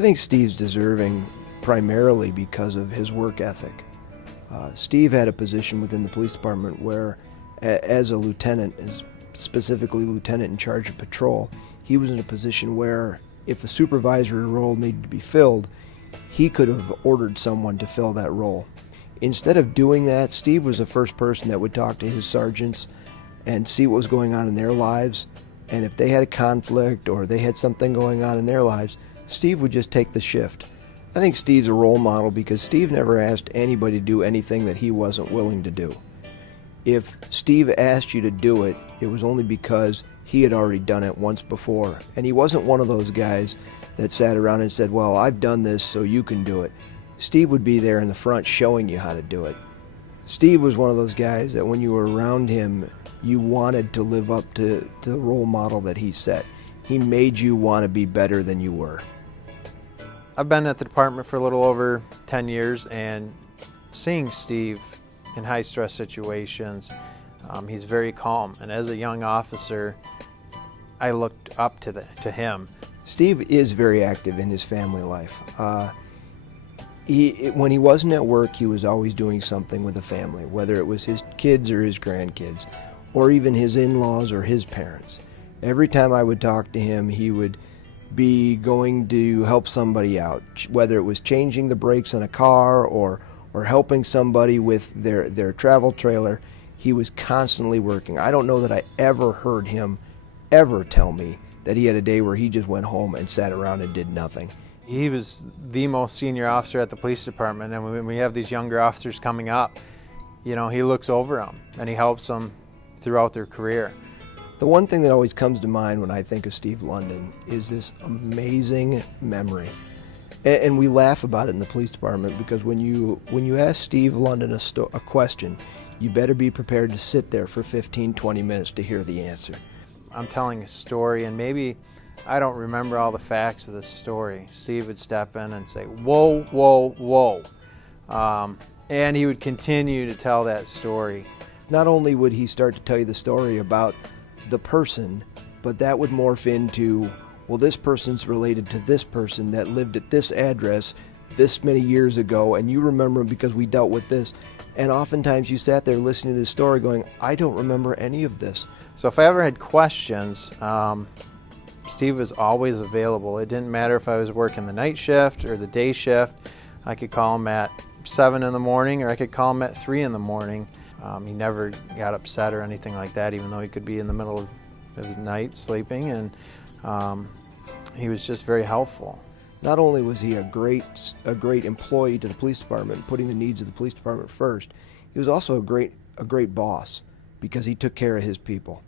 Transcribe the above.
I think Steve's deserving primarily because of his work ethic. Steve had a position within the police department where, as a lieutenant, specifically lieutenant in charge of patrol, he was in a position where if a supervisory role needed to be filled, he could have ordered someone to fill that role. Instead of doing that, Steve was the first person that would talk to his sergeants and see what was going on in their lives, and if they had a conflict or they had something going on in their lives, Steve would just take the shift. I think Steve's a role model because Steve never asked anybody to do anything that he wasn't willing to do. If Steve asked you to do it, it was only because he had already done it once before. And he wasn't one of those guys that sat around and said, well, I've done this so you can do it. Steve would be there in the front showing you how to do it. Steve was one of those guys that when you were around him, you wanted to live up to the role model that he set. He made you want to be better than you were. I've been at the department for a little over 10 years, and seeing Steve in high-stress situations, he's very calm. And as a young officer, I looked up to him. Steve is very active in his family life. When he wasn't at work, he was always doing something with the family, whether it was his kids or his grandkids, or even his in-laws or his parents. Every time I would talk to him, he would be going to help somebody out, whether it was changing the brakes on a car or helping somebody with their travel trailer. He was constantly working. I don't know that I ever heard him ever tell me that he had a day where he just went home and sat around and did nothing. He was the most senior officer at the police department, and when we have these younger officers coming up, you know, he looks over them and he helps them throughout their career. The one thing that always comes to mind when I think of Steve London is this amazing memory. And we laugh about it in the police department because when you ask Steve London a question, you better be prepared to sit there for 15, 20 minutes to hear the answer. I'm telling a story, and maybe I don't remember all the facts of this story. Steve would step in and say, whoa, whoa, whoa. And he would continue to tell that story. Not only would he start to tell you the story about the person, but that would morph into, well, this person's related to this person that lived at this address this many years ago, and you remember him because we dealt with this. And oftentimes you sat there listening to this story going, I don't remember any of this. So if I ever had questions, Steve was always available. It didn't matter if I was working the night shift or the day shift. I could call him at 7 in the morning, or I could call him at 3 in the morning. He never got upset or anything like that, even though he could be in the middle of his night sleeping, and he was just very helpful. Not only was he a great employee to the police department, putting the needs of the police department first, he was also a great boss because he took care of his people.